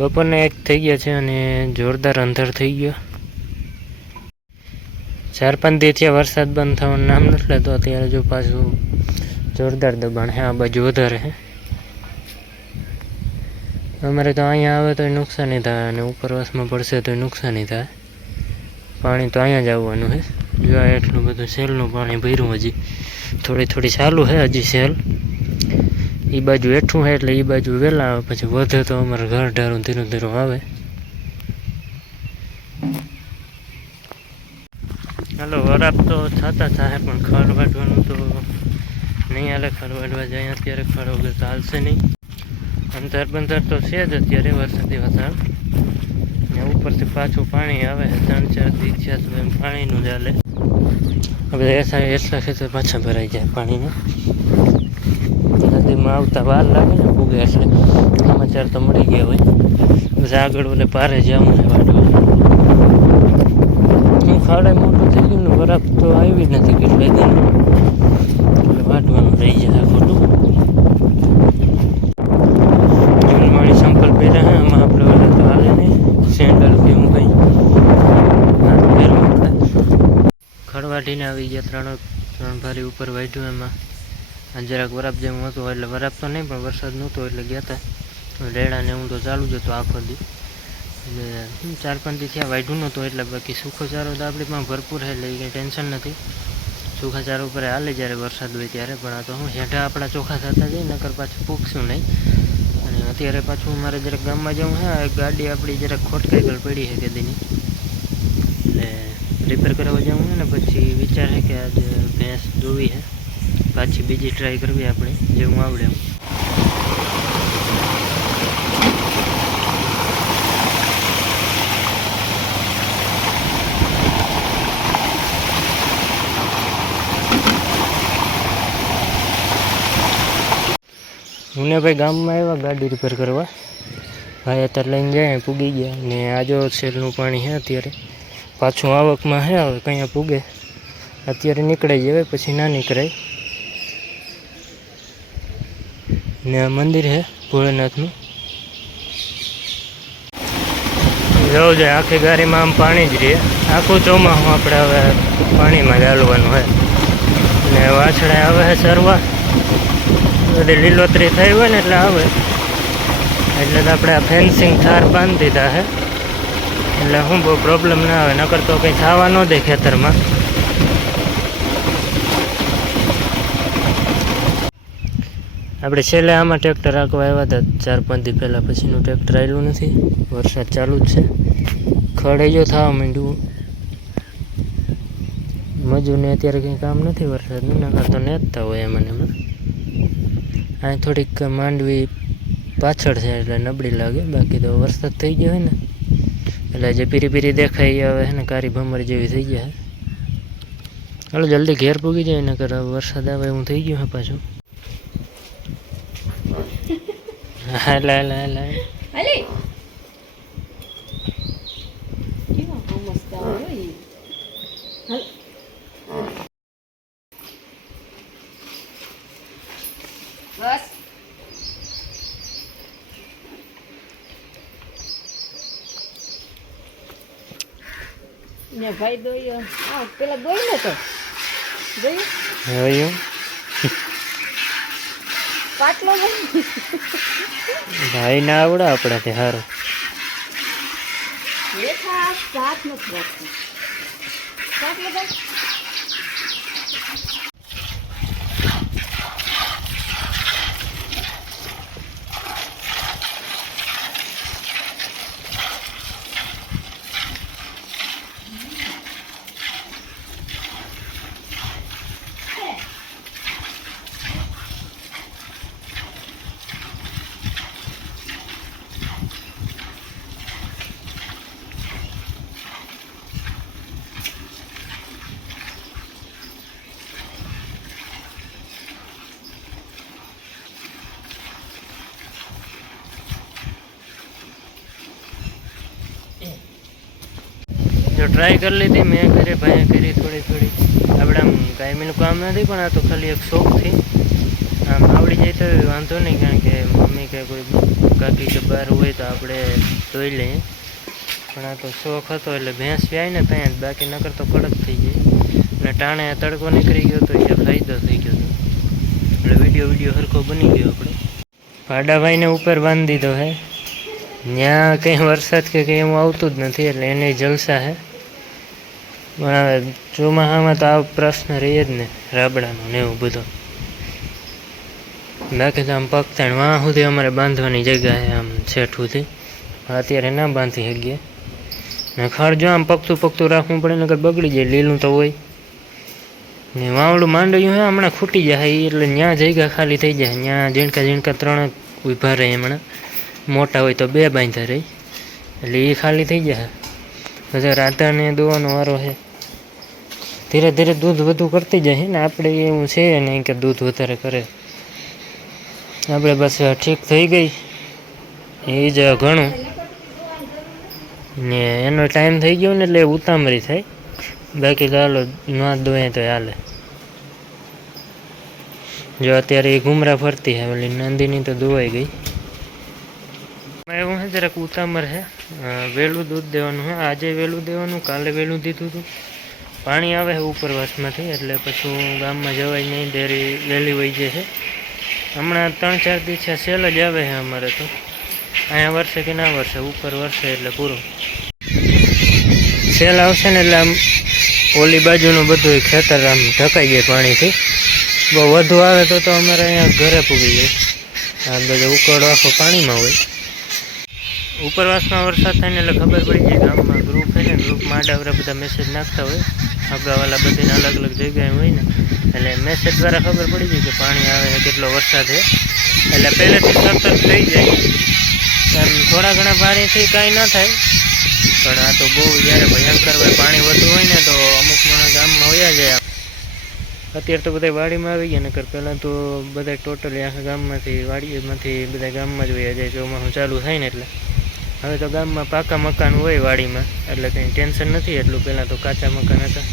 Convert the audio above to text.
બપોરને 1 થઈ ગયા છે અને જોરદાર અંધાર થઈ ગયો. 4-5 દિવસથી વરસાદ બંધ થવાનું નામ નથી લેતો. અત્યારે જો પાછું જોરદાર દબાણ છે. આ બાજુ વધારે છે. અમારે તો અહીંયા આવે તો નુકસાની થાય અને ઉપરવાસમાં પડશે તો નુકસાની થાય. પાણી તો અહીંયા જ આવવાનું છે. જો આ એટલું બધું સેલનું પાણી ભર્યું. હજી થોડી ચાલુ છે હજી સેલ. એ બાજુ એઠું છે એટલે એ બાજુ વહેલા આવે, પછી વધે તો અમારે ઘર ઢારું ધીરું આવે. હાલો, વરાપ તો થતા થાય પણ ખડ વાઢવાનું તો નહીં હાલે. ખડ વાઢવા જાય અત્યારે ખડ વગર તો હાલશે નહીં. અંતર બંતર તો છે જ અત્યારે વરસાદી વસાણ ને ઉપરથી પાછું પાણી આવે. 3-4 દિવસ થયા તો એમ પાણીનું ચાલે. હવે એટલા ખેતર પાછા ભરાઈ જાય પાણીને. નદીમાં આવતા વાર લાગે ને પૂગે એટલે સમાચાર તો મળી ગયા હોય. બસ આગળ ઓલે પારે જવું છે વાટવા. ખાડે મોટું થઈ ગયું ને વરાપ તો આવી નથી કેટલાય દિન એટલે વાટવાનું રહી જાય ખોટું. જૂનવાણી સંપલ પહેર્યા હે. આમાં આપણે ઓલે તો હાલે નહીં. સેન્ડલ કે હું કંઈ પહેરવું પડે. ખડવાટીને આવી ગયા. 3 ભારી ઉપર વાઢ્યું. એમાં જરાક વરાપ જેવું હતું એટલે વરાપ તો નહીં પણ વરસાદ નહોતો એટલે ગયા હતા. રેડાને હું તો ચાલુ જ હતો આખો દી. એટલે 4-5 દી થયા વાઢ્યું નહોતું એટલે બાકી સૂકો ચારો તો આપણી પણ ભરપૂર છે એટલે એ કંઈ ટેન્શન નથી. સૂકા ચારો ઉપર હાલે જ્યારે વરસાદ હોય ત્યારે. પણ આ તો હું હેઠા આપણા ચોખ્ખા થતા જઈએ નકર પાછું પૂગશું નહીં. અને અત્યારે પાછું મારે જરાક ગામમાં જવું છે. ગાડી આપણી જરાક ખોટકાઈ ગળ પડી છે કેદીની એટલે રિપેર કરાવવા જવું છે ને પછી વિચાર છે કે આજે ભેંસ દોવી છે. પાછી બીજી ટ્રાય કરવી આપણે જેવું આવડે એમ. હું ને ભાઈ ગામમાં આવ્યા ગાડી રિપેર કરવા. ભાઈ અત્યારે લઈને જાય પૂગી ગયા. ને આ જો સેલનું પાણી છે અત્યારે પાછું આવકમાં છે. હવે કંઈ પૂગે અત્યારે નીકળાઈ જાય પછી ના નીકળાય. ને આ મંદિર છે ભોળેનાથનું. જવું જાય આખી ગાડીમાં આમ પાણી જ રહે. આખું ચોમાસું આપણે હવે પાણીમાં જ હાલવાનું હોય. ને વાછડા આવે છે ચરવા. બધી લીલોતરી થઈ હોય ને એટલે આવે. એટલે તો આપણે આ ફેન્સિંગ તાર બાંધી દીધા છે એટલે શું બહુ પ્રોબ્લેમ ના આવે. નકર તો કંઈ થવા ન દે ખેતરમાં. આપણે છેલ્લે આમાં ટ્રેક્ટર રાખવા આવ્યા હતા 4-5 દી પહેલાં. પછીનું ટ્રેક્ટર આવેલું નથી. વરસાદ ચાલુ જ છે. ખડે જો થવા માંડ્યું. મજૂરને અત્યારે કંઈ કામ નથી વરસાદનું. નકર તો નેતતા હોય એમાં. અહીં થોડીક માંડવી પાછળ છે એટલે નબળી લાગે. બાકી તો વરસાદ થઈ ગયો હોય ને એટલે જે પીરી દેખાય હવે છે ને કારી ભમર જેવી થઈ ગયા. હાલો જલ્દી ઘેર પૂગી જાય નકર વરસાદ આવે એવું થઈ ગયું છે પાછું. હાલા બસ ને ભાઈ દોયો. હા પેલા દોઈ ને તો જોયું પાટલો ભાઈ ના આવડે આપણાથી સારું. હાથ નથી રાખતું પાટલો. જો ટ્રાય કરી લીધી મેં કરી, ભાઈએ કરી થોડી. આપણે આમ કાયમીનું કામ નથી, પણ આ તો ખાલી એક શોખથી આમ આવડી જાય તો વાંધો નહીં, કારણ કે મમ્મી કે કોઈ કાકી કે બહાર હોય તો આપણે ધોઈ લઈએ. પણ આ તો શોખ હતો એટલે ભેંસ વ્યાય ને ત્યાં જ, બાકી નકર તો કડક થઈ જાય. અને ટાણે તડકો નીકળી ગયો તો એ ફાયદો થઈ ગયો હતો. એટલે વિડીયો સરખો બની ગયો આપણે. ભાડાભાઈને ઉપર બાંધી દીધો હે. ત્યાં કંઈ વરસાદ કે કંઈ એવું આવતું જ નથી, એટલે એને જલસા હે. પણ હવે ચોમાસામાં તો આ પ્રશ્ન રહે જ ને, રાબડાનો ને એવું બધો. બાકી તો આમ પગતાણ વાં સુધી અમારે બાંધવાની જગ્યા છે, આમ છેઠ સુધી. અત્યારે ના બાંધી શકીએ ને, ખડ જો આમ પગતું રાખવું પડે, નકર બગડી જાય. લીલું તો હોય ને, વાવડું માંડ્યું હે હમણાં ખૂટી જાય, એટલે ત્યાં જગ્યા ખાલી થઈ જાય. ત્યાં ઝીણકા 3 ઊભા રહે, હમણાં મોટા હોય તો 2 બાંધા રહી, એટલે એ ખાલી થઈ જાય. બધા રાધાને દોવાનો વારો છે. ધીરે ધીરે દૂધ વધુ કરતી જાય ને, આપણે એવું છે નહીં કે દૂધ વધારે કરે. આપણે બસ ઠીક થઈ ગઈ એ જ ઘણું ને, એનો ટાઈમ થઈ ગયો ને એટલે ઉતામળી થાય. બાકી તો હાલો ના દોએ તો હાલે. જો અત્યારે એ ઘૂમરા ફરતી હે, ઓલી નંદીની તો દોવાઈ ગઈ. એવું છે જરાક ઉતામર છે, વહેલું દૂધ દેવાનું છે. આજે વહેલું દેવાનું, કાલે વહેલું દીધું હતું. પાણી આવે છે ઉપરવાસમાંથી, એટલે પછી ગામમાં જવાય નહીં, ડેરી વહેલી વહી જાય છે. હમણાં 3-4 દિવસ સેલ જ આવે છે અમારે તો. અહીંયા વર્ષે કે ના વર્ષે, ઉપર વર્ષે એટલે પૂરું સેલ આવશે ને, એટલે આમ ઓલી બાજુનું બધું ખેતર આમ ઢકાઈ જાય પાણીથી. બહુ વધુ આવે તો અમારે અહીંયા ઘરે પૂગી જાય. આ બધો ઉકળો આખો પાણીમાં હોય. ઉપરવાસમાં વરસાદ થાય ને એટલે ખબર પડી જાય. ગામમાં ગ્રુપ છે ને, ગ્રુપમાં આડાવરા બધા મેસેજ નાખતા હોય, આગળવાળા બધાને અલગ અલગ જગ્યાએ હોય ને, એટલે મેસેજ દ્વારા ખબર પડી જાય કે પાણી આવે છે, કેટલો વરસાદ છે. એટલે પહેલેથી સતર્ક થઈ જાય. થોડા ઘણા પાણીથી કાંઈ ન થાય, પણ આ તો બહુ જ્યારે ભયંકર હોય, પાણી વધુ હોય ને, તો અમુક માણસ ગામમાં વયા જાય. અત્યારે તો બધા વાડીમાં આવી ગયા, નકર પહેલાં તો બધા ટોટલી આખા ગામમાંથી વાડીમાંથી બધા ગામમાં જ વયા જાય. ચોમાસું ચાલુ થાય ને એટલે હવે તો ગામમાં પાકા મકાન હોય વાડીમાં, એટલે કંઈ ટેન્શન નથી એટલું. પહેલાં તો કાચા મકાન હતા.